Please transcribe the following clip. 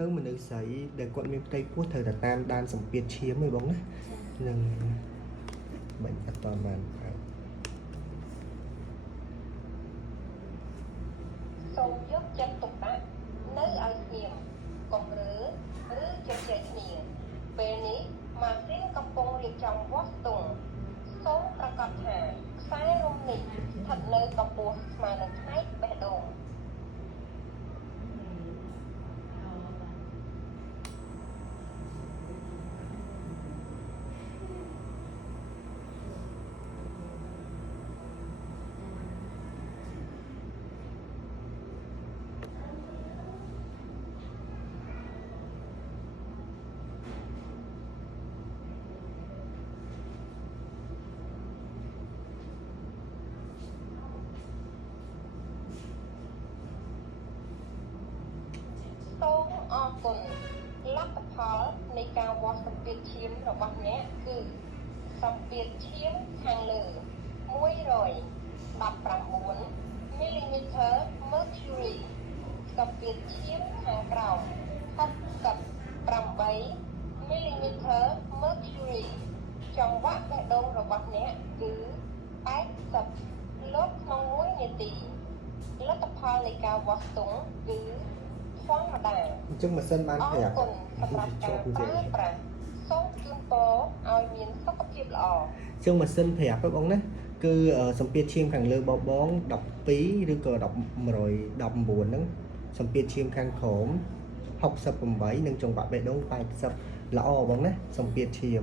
tới mình nữ sấy để quận miền Tây quốc thời là tan đan sầm biệt chiếm mới bóng á nên bệnh toàn bàn sâu dốc chân tục bạc nơi ai nhiều còn rứa chân chạy nhiều về ní mà xinកំពុងរៀបចំវាស់ទុងសូមប្រកាសថាខ្សែរំនេះស្ថិតនៅកម្ពស់ស្មើនឹងផ្នែកបេះដូង សូមអរគុណលទ្ធផលនៃការវាស់សម្ពាធឈាមរបស់អ្នកគឺសម្ពាធឈាមខាងលើ119 millimeter mercury សម្ពាធឈាមខាងក្រោម68 millimeter mercury ចង្វាក់បេះដូងរបស់អ្នកគឺ80លោកក្នុង1នាទីលទ្ធផលនៃការវាស់ស្ទង់គឺ អញ្ចឹងម៉ាស៊ីនបានប្រាប់សម្រាប់ការប្រើប្រាស់សូមជូនពរឲ្យមានសុខភាពល្អអញ្ចឹងម៉ាស៊ីនប្រាប់បងណាគឺសម្ពាធឈាមខាងលើបបង12ឬក៏119ហ្នឹងសម្ពាធឈាមខាងក្រោម68និងចង្វាក់បេះដូង80ល្អបងណាសម្ពាធឈាម